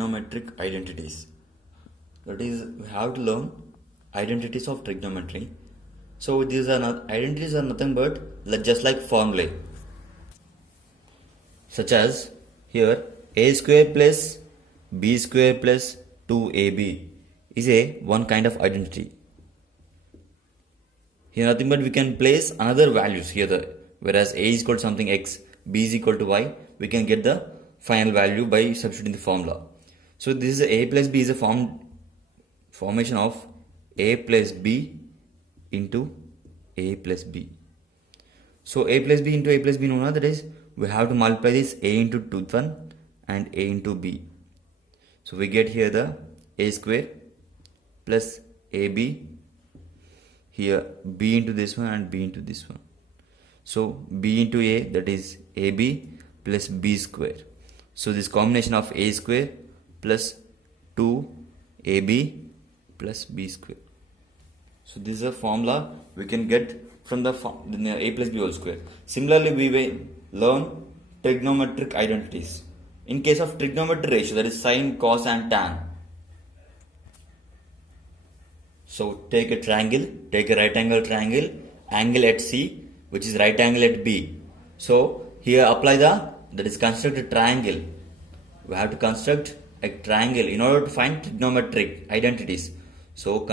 trigonometric identities. That is, we have to learn identities of trigonometry. So these are not identities are nothing but just like formulae, such as here a square plus b square plus 2ab is a one kind of identity. Here nothing but we can place another values here, whereas a is equal to something x, b is equal to y, we can get the final value by substituting the formula. So this is a plus b is a formation of a plus b into a plus b. So a plus b into a plus b, no, that is we have to multiply this a into 2 and a into b. So we get here the a square plus ab, here b into this one and b into this one. So b into a, that is ab plus b square. So this combination of a square plus 2ab plus b square. So this is a formula we can get from the a plus b whole square. Similarly, we will learn trigonometric identities. In case of trigonometric ratio, that is sine, cos and tan. So take a triangle, take a right angle triangle, angle at C, which is right angle at B. So here apply that is construct a triangle. We have to construct a triangle in order to find trigonometric identities. So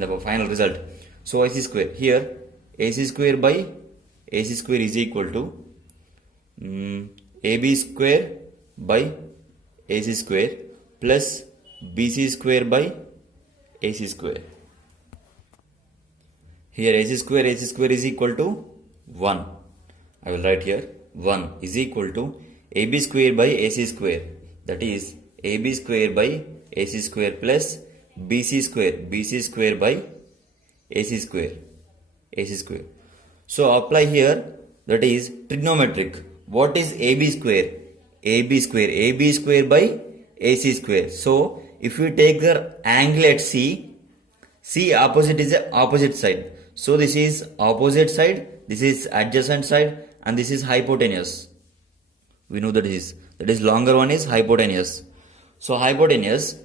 the final result. So AC square, here AC square is equal to AB square by AC square plus BC square by AC square. Here AC square is equal to 1. I will write here 1 is equal to AB square by AC square, that is AB square by AC square plus BC square by AC square. So apply here, that is trigonometric. What is AB square? AB square by AC square. So if we take the angle at C opposite is the opposite side. So this is opposite side, this is adjacent side, and this is hypotenuse. We know that is longer one is hypotenuse. So hypotenuse.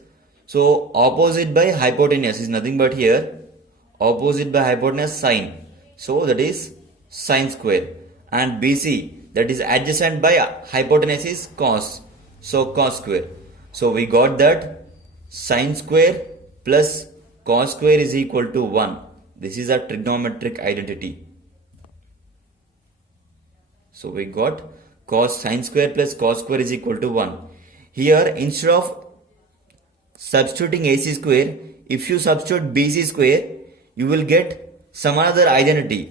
So opposite by hypotenuse is nothing but here opposite by hypotenuse sine. So that is sine square. And BC, that is adjacent by hypotenuse, is cos. So cos square. So we got that sine square plus cos square is equal to 1. This is a trigonometric identity. So we got cos sine square plus cos square is equal to 1. Here instead of substituting AC square, if you substitute BC square, you will get some other identity.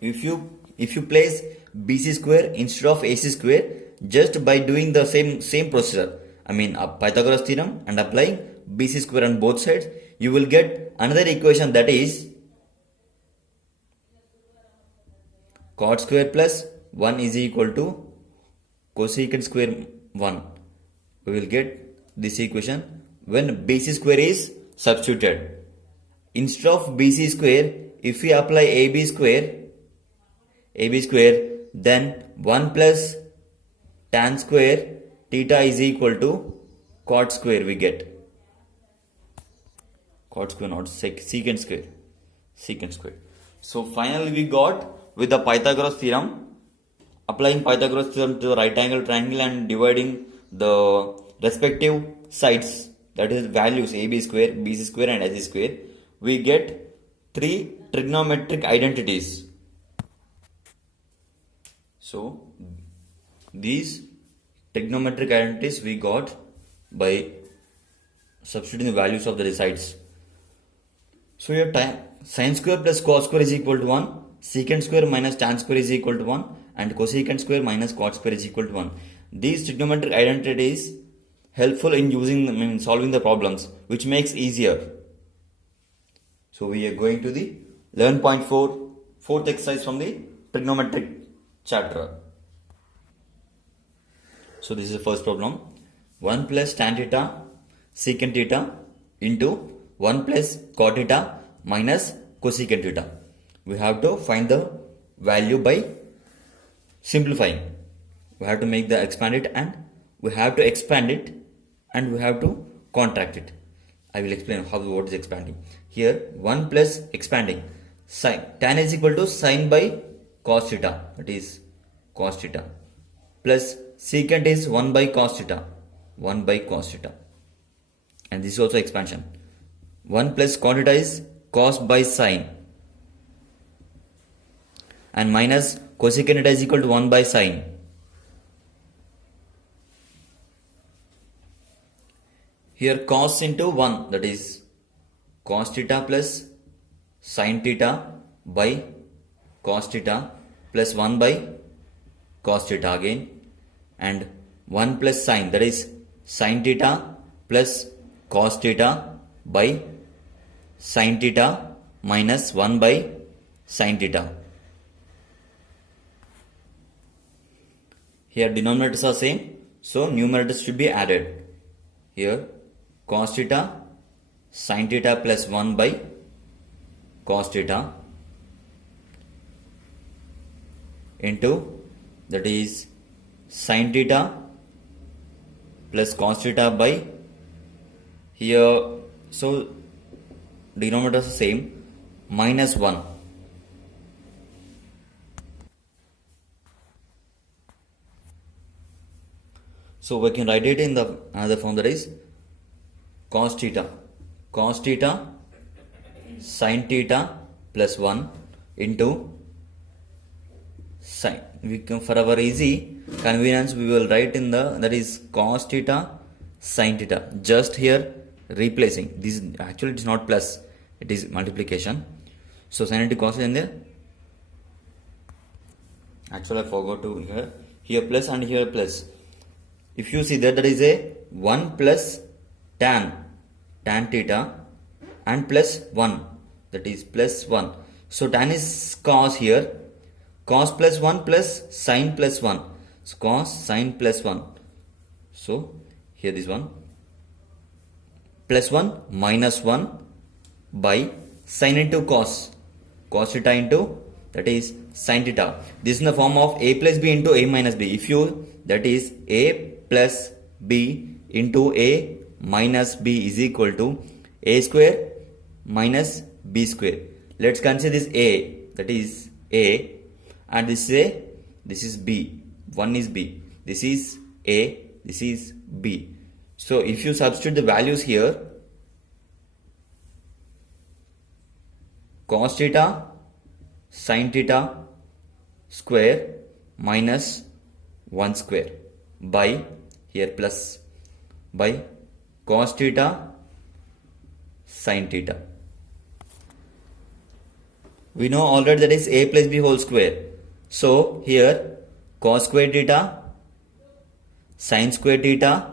If you place BC square instead of AC square, just by doing the same procedure, Pythagoras theorem and applying BC square on both sides, you will get another equation, that is cot square plus 1 is equal to cosecant square 1. We will get this equation when BC square is substituted. Instead of BC square, if we apply AB square, then 1 plus tan square theta is equal to cot square we get. Cot square, not secant square. So finally we got with the Pythagoras theorem, applying Pythagoras theorem to the right angle triangle and dividing the respective sides, that is values AB square, BC square and AC square, we get three trigonometric identities. So these trigonometric identities we got by substituting the values of the sides. So here sine square plus cos square is equal to 1, secant square minus tan square is equal to 1, and cosecant square minus cot square is equal to 1. These trigonometric identities helpful in solving the problems, which makes easier. So we are going to the 11.4 fourth exercise from the trigonometric chapter. So this is the first problem. 1 plus tan theta secant theta into 1 plus cot theta minus cosecant theta. We have to find the value by simplifying. We have to make the expand it, and we have to expand it, and we have to contract it. I will explain what is expanding. Here 1 plus expanding, tan is equal to sine by cos theta, that is cos theta, plus secant is 1 by cos theta, 1 by cos theta, and this is also expansion. 1 plus cot theta is cos by sine, and minus cosecant theta is equal to 1 by sine. Here cos into 1, that is cos theta plus sin theta by cos theta plus 1 by cos theta again, and 1 plus sin, that is sin theta plus cos theta by sin theta minus 1 by sin theta. Here denominators are same, so numerators should be added. Here cos theta sin theta plus 1 by cos theta into, that is sin theta plus cos theta by, here so denominators are same, minus 1. So we can write it in the another form, that is cos theta sin theta plus 1 into sin. We can, for our easy convenience, we will write in the, that is cos theta sin theta. Just here replacing this, actually it is not plus, it is multiplication. So sin into cos is in there. Actually I forgot to here plus and here plus. If you see that, there is a 1 plus tan theta and plus 1, that is plus 1. So tan is cos here, cos plus 1 plus sin plus 1. So cos sin plus 1. So here this one plus 1 minus 1 by sin into cos theta into, that is sin theta. This is in the form of a plus b into a minus b. If you, that is a plus b into a minus b is equal to a square minus b square. Let's consider this a, that is a, and this is a, this is b, 1 is b, this is a, this is b. So if you substitute the values here, cos theta sin theta square minus 1 square by, here plus, by cos theta sin theta. We know already that is a plus b whole square. So here cos square theta sin square theta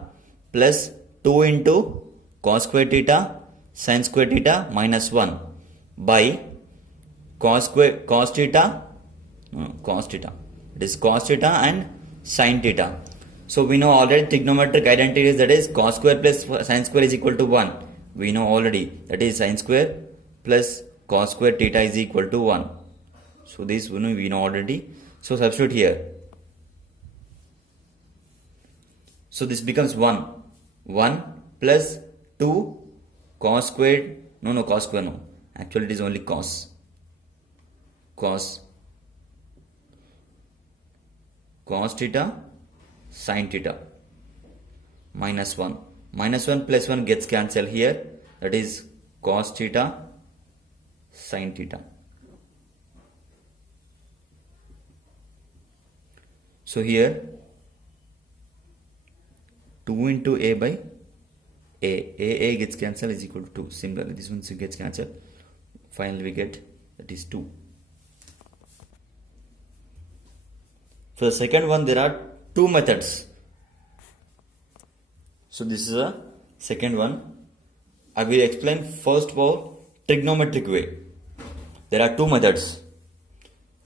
plus 2 into cos square theta sin square theta minus 1 by cos theta, it is cos theta and sin theta. So we know already trigonometric identities, that is cos square plus sin square is equal to 1. We know already, that is sin square plus cos square theta is equal to 1. So this we know already. So substitute here. So this becomes 1 plus 2 cos squared, cos square no. Actually it is only cos. cos theta sin theta minus 1. Minus 1 plus 1 gets cancelled here. That is cos theta sin theta. So here 2 into a by a gets cancelled is equal to 2. Similarly, this one gets cancelled. Finally, we get that is 2. For the second one, there are two methods. So this is a second one. I will explain first for trigonometric way. There are two methods.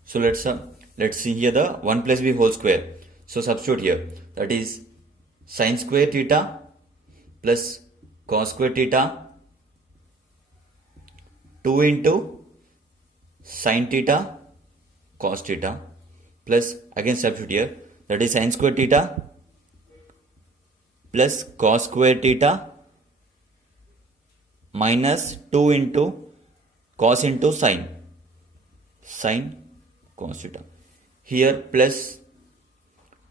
So let's see here the 1 plus b whole square. So substitute here. That is sin square theta plus cos square theta 2 into sin theta cos theta plus again substitute here. That is sin square theta plus cos square theta minus 2 into cos into sin cos theta. Here plus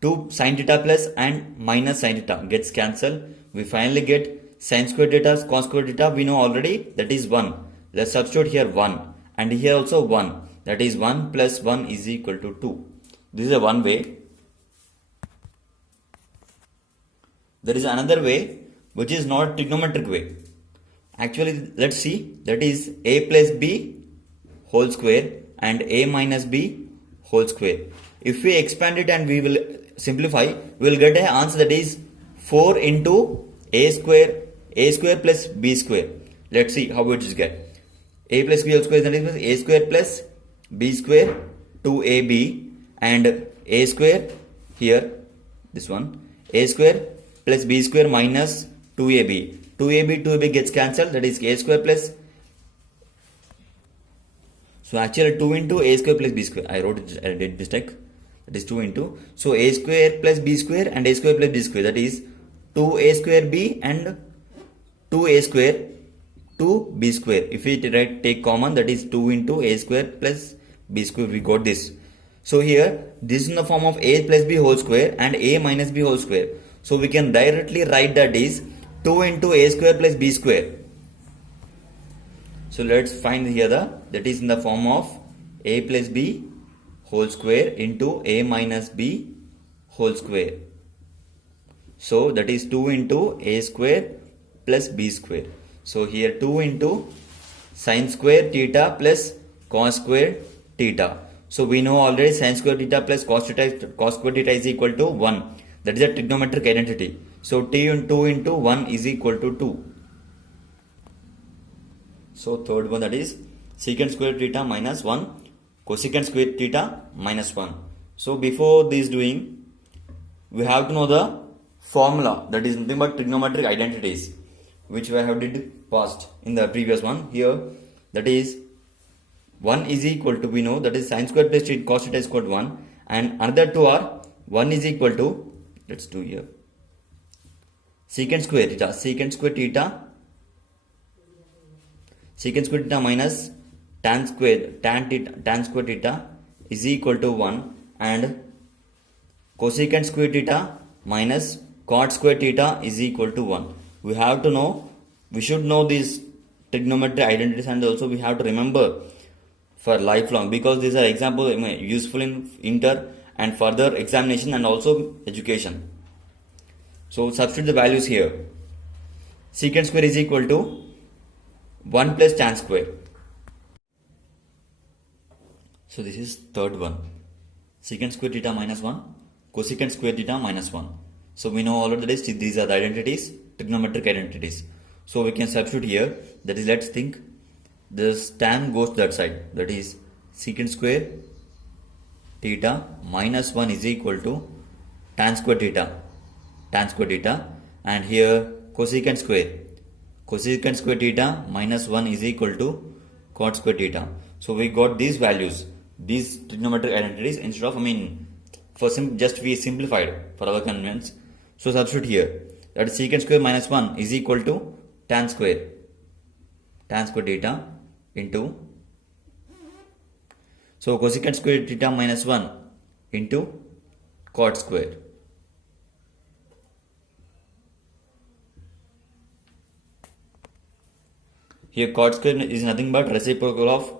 2 sin theta plus and minus sin theta gets cancelled. We finally get sin square theta cos square theta. We know already that is 1. Let's substitute here 1 and here also 1. That is 1 plus 1 is equal to 2. This is a one way. There is another way which is not trigonometric way. Actually, let's see. That is a plus b whole square and a minus b whole square. If we expand it and we will simplify, we will get an answer that is 4 into a square plus b square. Let's see how it is get. A plus b whole square is that is a square plus b square 2ab and a square here this one a square plus b square minus 2ab. 2ab gets cancelled, that is a square plus. So actually 2 into a square plus b square. I did mistake. That is 2 into. So a square plus b square and a square plus b square. That is 2a square b and 2a square 2b square. If we take common, that is 2 into a square plus b square. We got this. So here this is in the form of a plus b whole square and a minus b whole square. So we can directly write that is 2 into a square plus b square. So let's find here that is in the form of a plus b whole square into a minus b whole square. So that is 2 into a square plus b square. So here 2 into sin square theta plus cos square theta. So we know already sin square theta plus cos square theta is equal to 1. That is a trigonometric identity. So 2 into 1 is equal to 2. So third one, that is secant square theta minus 1 cosecant square theta minus 1. So before this doing, we have to know the formula, that is nothing but trigonometric identities, which we have did past in the previous one. Here that is 1 is equal to, we know that is sin square plus cos theta is equal to 1, and another two are 1 is equal to, let's do here secant square theta minus tan square theta is equal to 1, and cosecant square theta minus cot square theta is equal to 1. We have to know, we should know these trigonometric identities, and also we have to remember for lifelong, because these are example useful in inter and further examination and also education. So substitute the values here. Secant square is equal to 1 plus tan square. So this is third one. Secant square theta minus 1, cosecant square theta minus 1. So we know already that these are the identities, trigonometric identities. So we can substitute here. That is, let's think, this tan goes to that side. That is secant square theta minus 1 is equal to tan square theta, and here cosecant square theta minus 1 is equal to cot square theta. So we got these values, these trigonometric identities, instead of, just we simplified for our convenience. So substitute here, that is secant square minus 1 is equal to tan square theta into. So cosecant square theta minus 1 into cot square. Here cot square is nothing but reciprocal of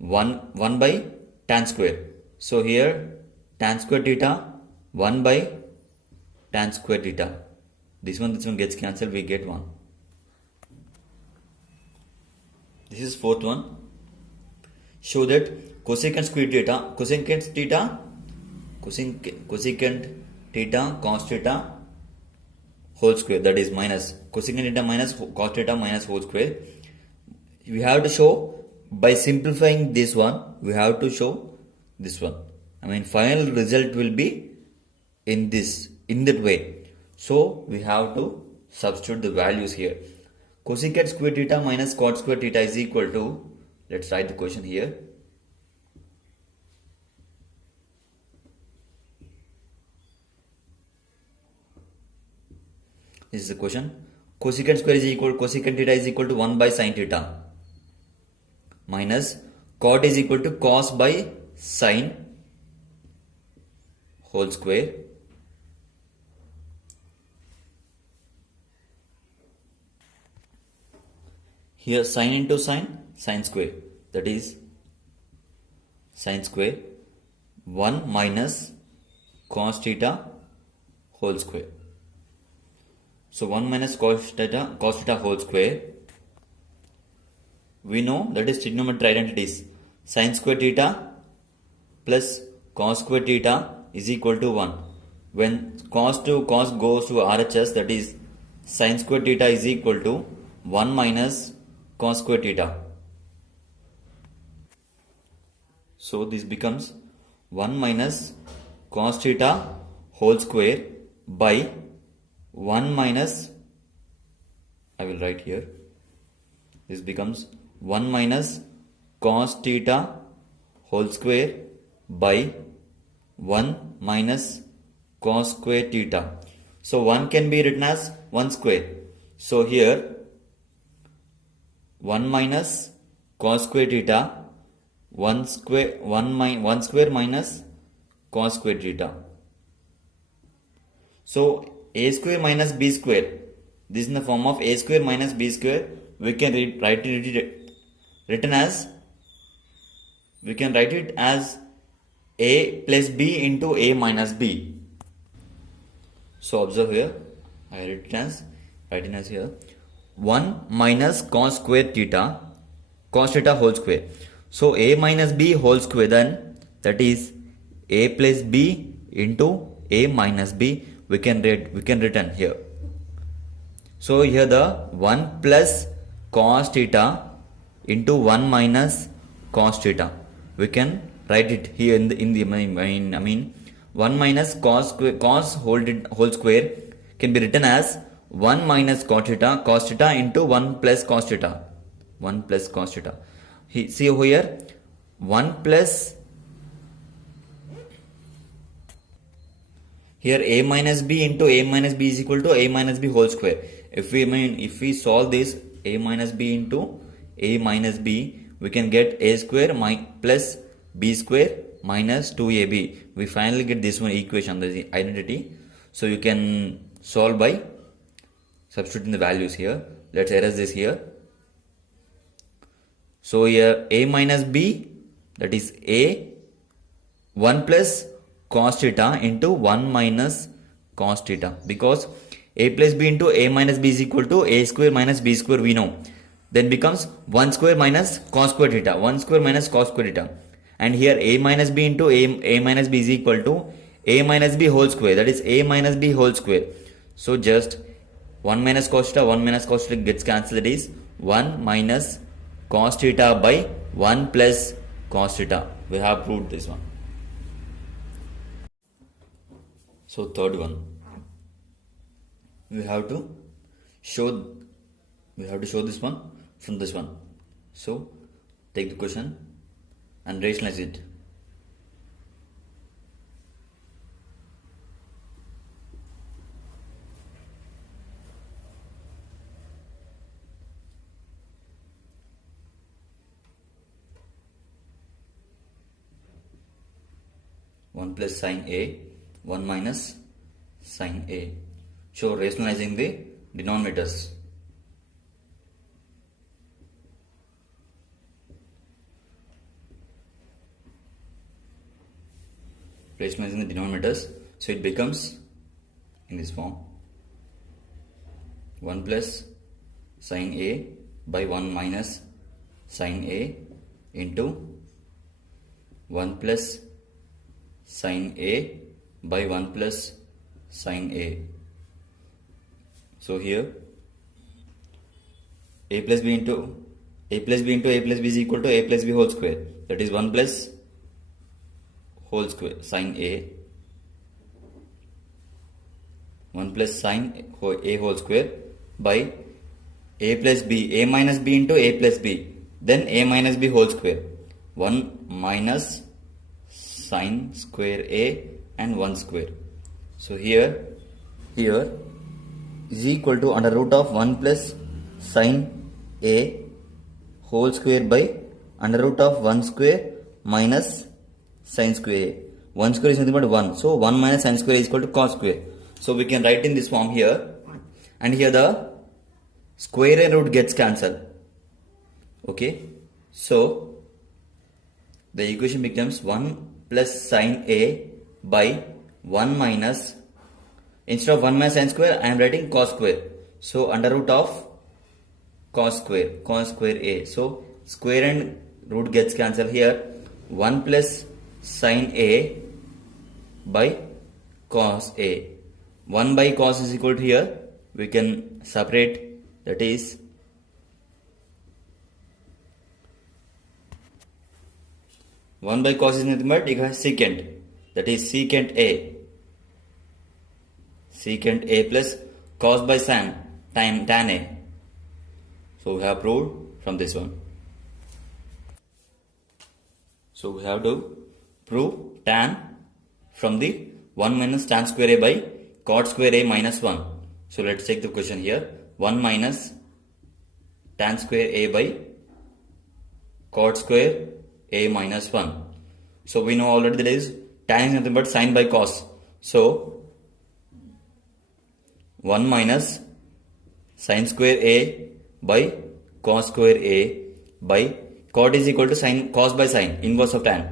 1 by tan square. So here tan square theta 1 by tan square theta. This one gets cancelled, we get 1. This is fourth one. Show that cosecant square theta, cosecant theta cos theta whole square, that is minus cosecant theta minus cos theta minus whole square. We have to show by simplifying this one, we have to show this one. I mean final result will be in that way. So we have to substitute the values here. Cosecant square theta minus cot square theta is equal to, let's write the question here. This is the question. Cosecant square is equal, cosecant theta is equal to 1 by sin theta minus cot is equal to cos by sin whole square here sin into sin square, that is sin square 1 minus cos theta whole square. So 1 minus cos theta whole square, we know that is trigonometric identities. Sin square theta plus cos square theta is equal to 1. When cos to cos goes to RHS, that is sin square theta is equal to 1 minus cos square theta. So this becomes 1 minus cos theta whole square by 1 minus, I will write here, this becomes 1 minus cos theta whole square by 1 minus cos square theta. So 1 can be written as 1 square. So here 1 minus cos square theta 1 square minus cos square theta. So a square minus b square, this is in the form of a square minus b square. We can write it as a plus b into a minus b. So observe here, I write it as here 1 minus cos theta whole square. So a minus b whole square, then that is a plus b into a minus b. We can written here. So here the 1 plus cos theta into 1 minus cos theta. We can write it here in the 1 minus cos whole square can be written as 1 minus cos theta into 1 plus cos theta. 1 plus cos theta. See over here 1 plus, here a minus b into a minus b is equal to a minus b whole square. If we solve this a minus b into a minus b, we can get a square plus b square minus 2ab. We finally get this one equation, the identity. So you can solve by substituting the values here. Let's erase this here. So here a minus b, that is a 1 plus cos theta into 1 minus cos theta, because a plus b into a minus b is equal to a square minus b square, we know. Then becomes 1 square minus cos square theta, 1 square minus cos square theta. And here a minus b into a minus b is equal to a minus b whole square, that is a minus b whole square. So just 1 minus cos theta, 1 minus cos theta gets cancelled, that is 1 minus cos theta by 1 plus cos theta. We have proved this one. So third one, we have to show this one from this one. So take the question and rationalize it. 1 plus sine A, 1 minus sine A. So rationalizing the denominators. Rationalizing the denominators, so it becomes in this form 1 plus sine A by 1 minus sine A into 1 plus sine A by 1 plus sine A. So here a plus b into a plus b into a plus b is equal to a plus b whole square, that is 1 plus whole square sine A, 1 plus sine A whole square by a plus b, a minus b into a plus b, then a minus b whole square, 1 minus sine square A and 1 square. So here is equal to under root of 1 plus sine A whole square by under root of 1 square minus sine square A. 1 square is nothing but 1. So 1 minus sine square is equal to cos square. So we can write in this form here, and here the square and root gets cancelled. Okay. So the equation becomes 1 plus sine A by 1 minus, instead of 1 minus sine square I am writing cos square. So under root of cos square A. So square and root gets cancelled here. 1 plus sine A by cos A. 1 by cos is equal to here, we can separate, that is 1 by cos is nothing but equal to secant, that is secant A plus cos by tan A. So we have proved from this one. So we have to prove tan from the 1 minus tan square A by cot square A minus 1. So let's take the question here. 1 minus tan square A by cot square A minus 1. So we know already that is tan is nothing but sine by cos. So 1 minus sine square A by cos square A by cot is equal to sine, cos by sine, inverse of tan.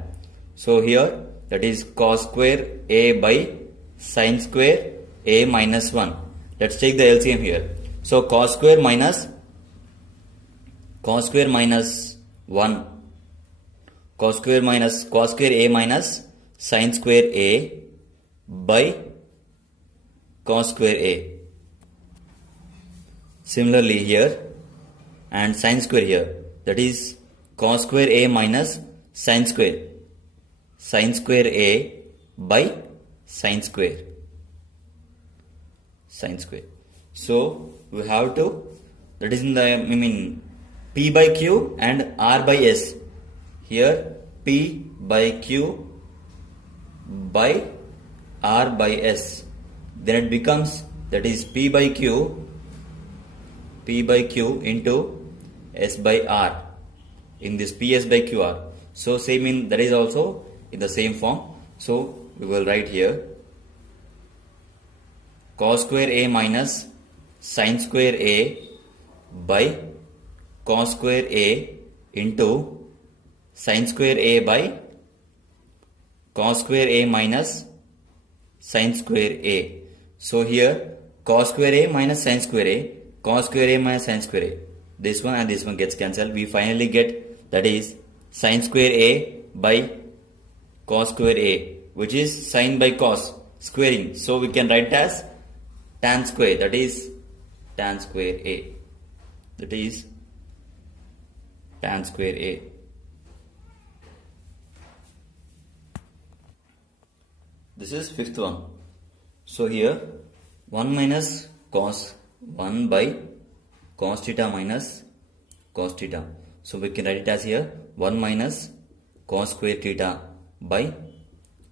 So here that is cos square A by sine square A minus 1. Let's take the LCM here. So cos square minus 1, cos square A minus sine square A by cos square A. Similarly here, and sine square here, that is cos square A minus sine square A by sine square. So we have to, that is in the P by Q and R by S. Here P by Q by R by S. Then it becomes, that is P by Q into S by R, in this PS by QR. So same in, that is also in the same form. So we will write here cos square A minus sine square A by cos square A into sine square A by cos square A minus sine square A. So here cos square A minus sine square A, cos square A minus sine square A. This one and this one gets cancelled. We finally get, that is sine square A by cos square A, which is sine by cos, squaring. So we can write as tan square, that is tan square A. That is tan square A. This is fifth one. So here 1 minus cos 1 by cos theta minus cos theta. So we can write it as here 1 minus cos square theta by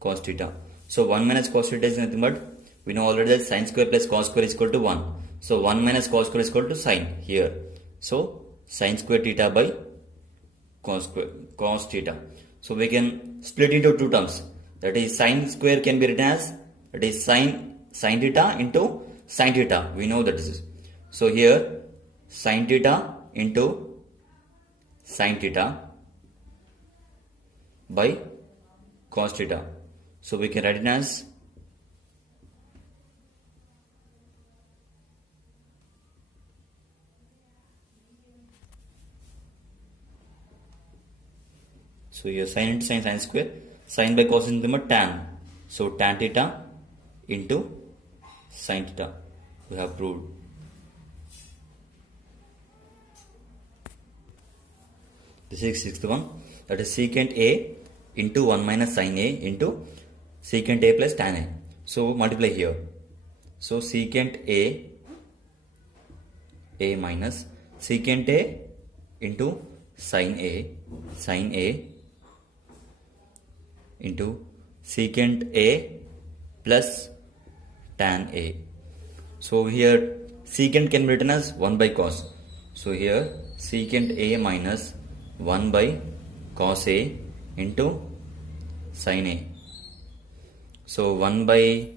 cos theta. So 1 minus cos theta is nothing but, we know already that sine square plus cos square is equal to 1. So 1 minus cos square is equal to sine here. So sine square theta by cos theta. So we can split into two terms. That is sine square can be written as, that is sine theta into sine theta. We know that this is. So here sine theta into sine theta by cos theta. So we can write it as so here sine into sine square, sine by cos is nothing but tan. So tan theta into sine theta. We have proved. This is sixth one. That is secant A into 1 minus sine A into secant A plus tan A. So multiply here. So secant A minus secant A into sine A into secant A plus tan A. So here secant can be written as 1 by cos. So here secant A minus 1 by cos A into sin A. So 1 by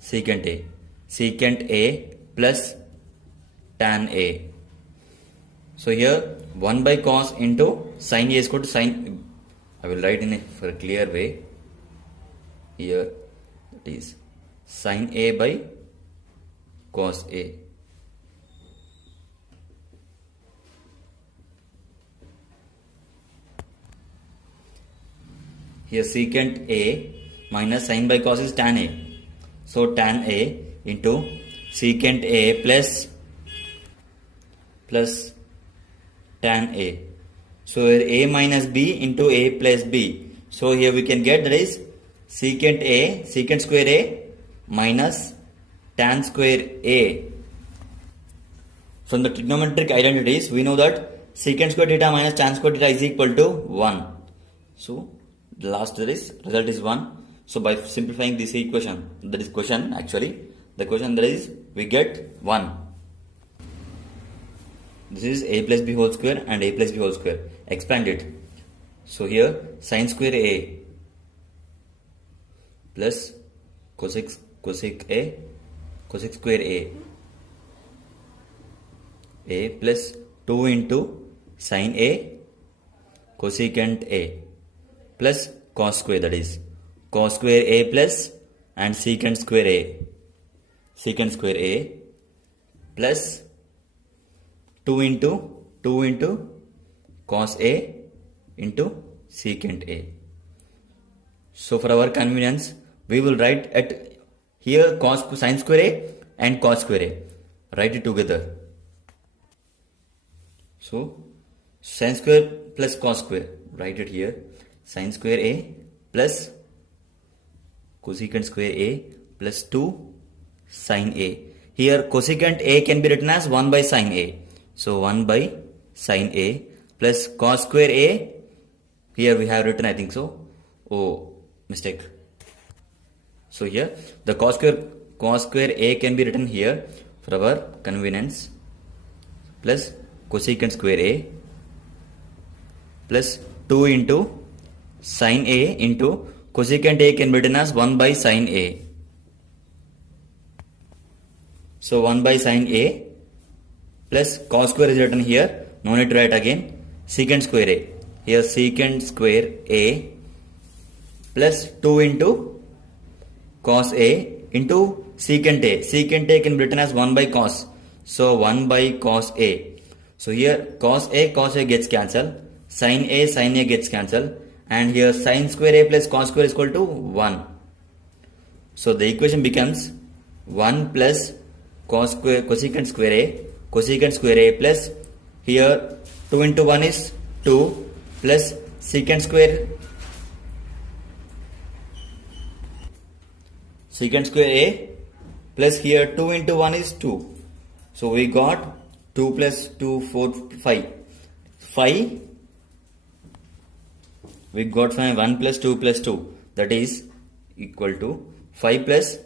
secant A plus tan A. So here 1 by cos into sin A is equal to sin. I will write in a for a clear way. Here that is sin A by cos A. Here secant A minus sin by cos is tan A. So tan A into secant A plus tan A. So here A minus B into A plus B. So here we can get that is secant square A minus tan square A. From the trigonometric identities, we know that secant square theta minus tan square theta is equal to 1. So the last result is 1. So by simplifying this equation, that is question actually, the question that is we get 1. This is A plus B whole square and A plus B whole square. Expand it. So here sin square A plus cosec square A plus 2 into sin A cosecant A plus cos square, that is cos square A plus and secant square A plus 2 into cos A into secant A. So for our convenience, we will write at here sin square A and cos square A. Write it together. So sin square plus cos square. Write it here. Sin square A plus cosecant square A plus 2 sin A. Here cosecant A can be written as 1 by sin A. So 1 by sin A plus cos square A. Here we have written, I think so. Oh, mistake. So here the cos square A can be written here for our convenience plus cosecant square A plus 2 into sin A into cosecant A can be written as 1 by sin A. So 1 by sin A plus cos square is written here. No need to write again. Secant square A. Here secant square A plus 2 into cos A into secant A. Secant A can be written as 1 by cos. So 1 by cos A. So here cos A gets cancelled. Sin A gets cancelled. And here sin square A plus cos square is equal to 1. So the equation becomes 1 plus cosecant square A plus here 2 into 1 is 2 plus secant square A plus here 2 into 1 is 2. So we got 2 plus 2, 4, 5. 5. We got 5, 1 plus 2 plus 2. That is equal to 5 plus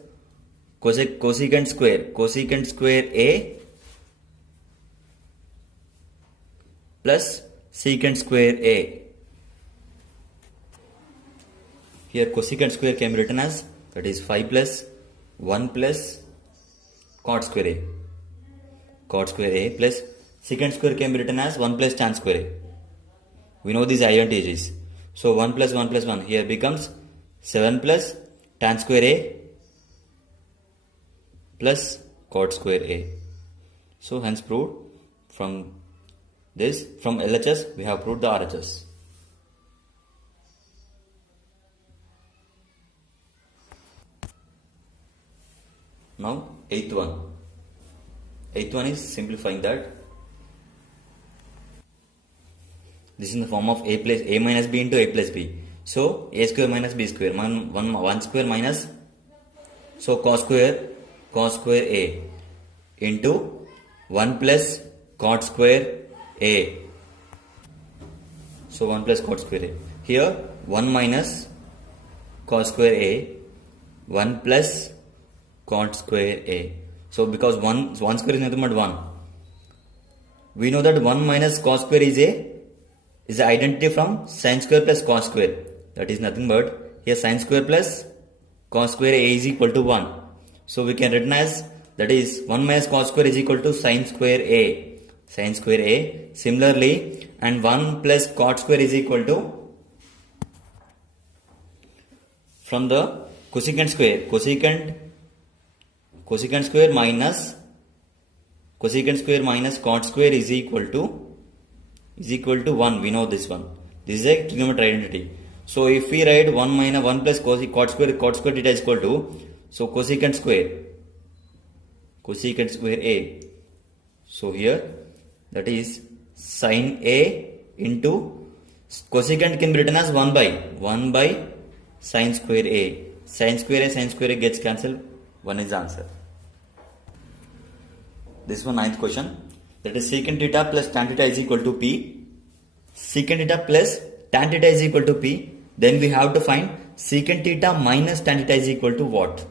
cosecant square A plus secant square A. Here cosecant square can be written as, that is 5 plus 1 plus cot square A. Cot square A plus secant square can be written as 1 plus tan square A. We know these advantages. So 1 plus 1 plus 1 here becomes 7 plus tan square A plus cot square A. So hence proved from this, from LHS we have proved the RHS. Now eighth one. Eighth one is simplifying that. This is in the form of a minus b into a plus b. So a square minus b square, 1 square minus, so cos square a into 1 plus cot square a. So 1 plus cot square a. Here 1 minus cos square a, 1 plus cot square a. So because 1 square is nothing but 1. We know that 1 minus cos square is the identity from sin square plus cos square. That is nothing but here sin square plus cos square a is equal to 1. So we can written as, that is 1 minus cos square is equal to sin square a. Sin square a. Similarly, and 1 plus cot square is equal to, from the cosecant square, cosecant square minus cot square is equal to 1. We know this one. This is a trigonometric identity. So if we write 1 minus 1 plus cot square theta is equal to, so cosecant square a. So here that is sin a into cosecant can be written as 1 by sin square a. Sin square a gets cancelled. 1 is the answer. This one ninth question. That is secant theta plus tan theta is equal to p. Secant theta plus tan theta is equal to p. Then we have to find secant theta minus tan theta is equal to what?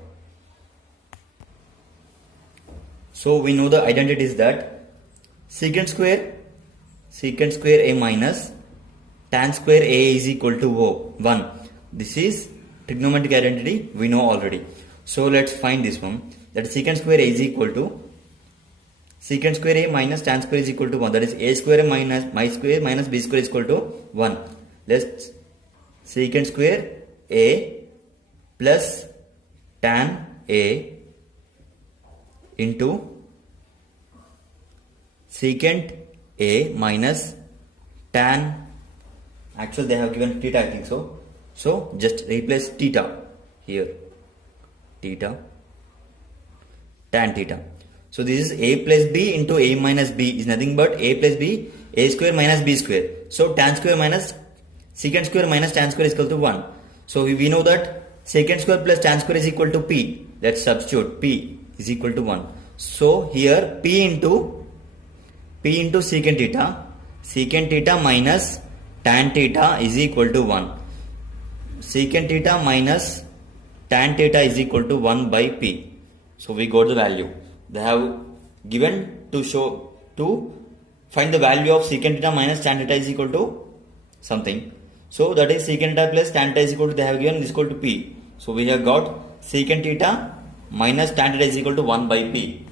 So we know the identity is that secant square a minus tan square a is equal to 1. This is trigonometric identity we know already. So let's find this one. That secant square a is equal to secant square a minus tan square is equal to 1. That is a square minus my square minus b square is equal to 1. Let's secant square a plus tan a into secant a minus tan, actually they have given theta, I think so. So just replace theta here, theta, tan theta. So this is a plus b into a minus b is nothing but a plus b, a square minus b square. So tan square minus secant square minus tan square is equal to 1. So we know that secant square plus tan square is equal to p. Let's substitute p is equal to 1. So here p into secant theta minus tan theta is equal to 1. Secant theta minus tan theta is equal to 1 by p. So we got the value. They have given to find the value of secant theta minus tan theta is equal to something. So that is secant theta plus tan theta is equal to, they have given is equal to p. So we have got secant theta minus tan theta is equal to 1 by p.